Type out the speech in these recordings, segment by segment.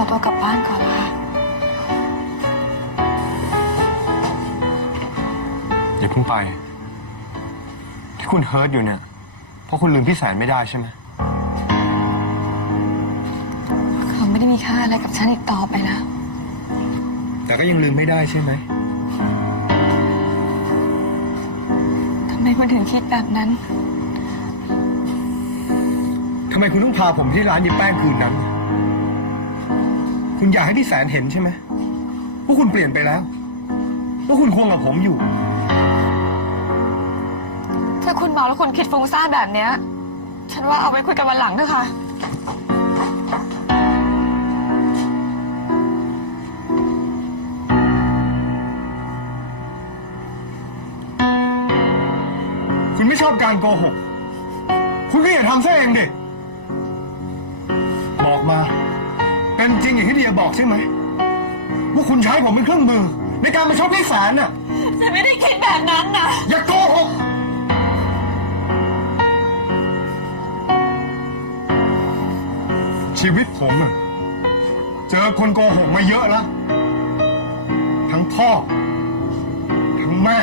อตัวกลับบ้านก่อนนะคะอย่าเพิ่งไป ที่คุณเฮิร์ตอยู่เนี่ย เพราะคุณลืมพี่แสนไม่ได้ใช่ไหมเขาไม่ได้มีค่าอะไรกับฉันอีกต่อไปแล้ว แต่ก็ยังลืมไม่ได้ใช่ไหมทำไมคุณถึงคิดแบบนั้น ทำไมคุณต้องพาผมที่ร้านยิบแป้งคืนนั้น คุณอยากให้พี่แสนเห็นใช่ไหมว่าคุณเปลี่ยนไปแล้ว ว่าคุณคงกับผมอยู่ ถ้าคุณเมาแล้วคุณคิดฟุ้งซ่านแบบเนี้ย ฉันว่าเอาไปคุยกันวันหลังเถอะค่ะ คุณไม่ชอบการโกหก คุณก็อย่าทำซะเองดิ บอกมา เป็นจริงอย่างที่เดียบอกใช่ไหมว่าคุณใช้ผมเป็นเครื่องมือ ในการมาชอบพี่แสนน่ะฉันไม่ได้คิดแบบนั้นนะอย่าโกหกชีวิตผมอะเจอคนโกหกมาเยอะแล้ว ทั้งพ่อ ทั้งแม่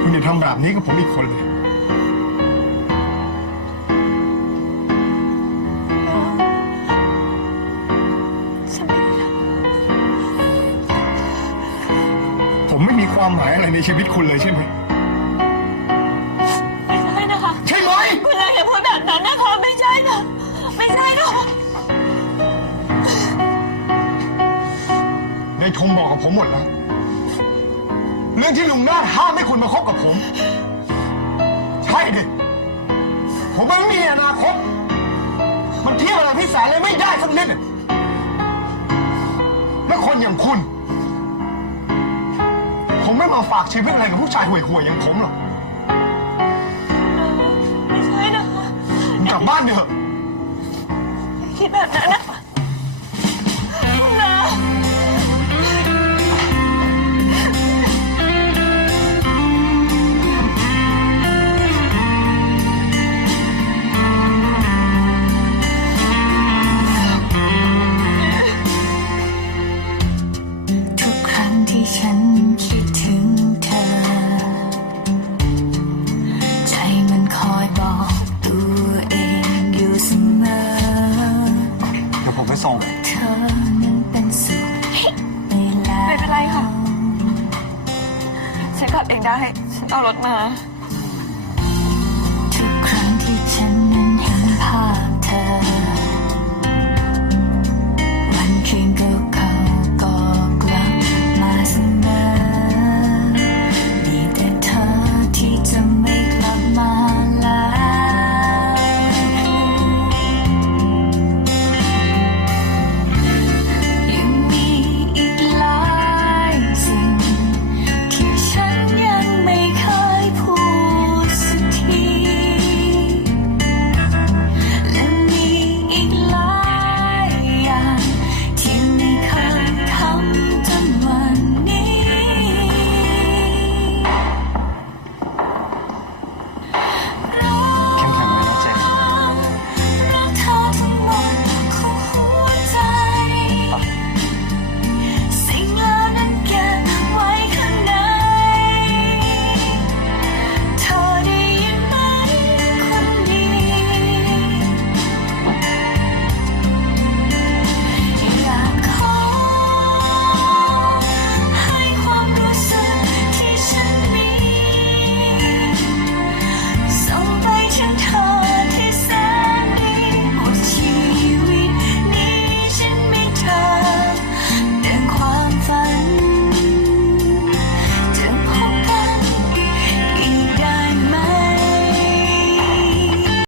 คุณอย่าทำแบบนี้กับผมอีกคนเลย ความหมายอะไรในชีวิตคุณเลยใช่ไหมไม่ใช่นะคะใช่ไหมคุณเลยอย่าพูดแบบนั้นนะคะไม่ใช่ค่ะไม่ใช่ค่ะในทงบอกกับผมหมดแล้วเรื่องที่ลุงนาฏห้ามให้คุณมาคบกับผม ใช่ดิผมไม่มีอนาคต มันเที่ยวอะไรพี่แสนเลยไม่ได้สักนิดอะแล้วคนอย่างคุณผม ไม่มาฝากชีวิตอะไรกับผู้ชายห่วยๆอย่างผมหรอกไม่ใช่นะคะคุณกลับบ้านเถอะ คิดแบบนั้นนะคะ ไปส่ง ไม่เป็นไรค่ะฉันขับเองได้ ฉันเอารถมา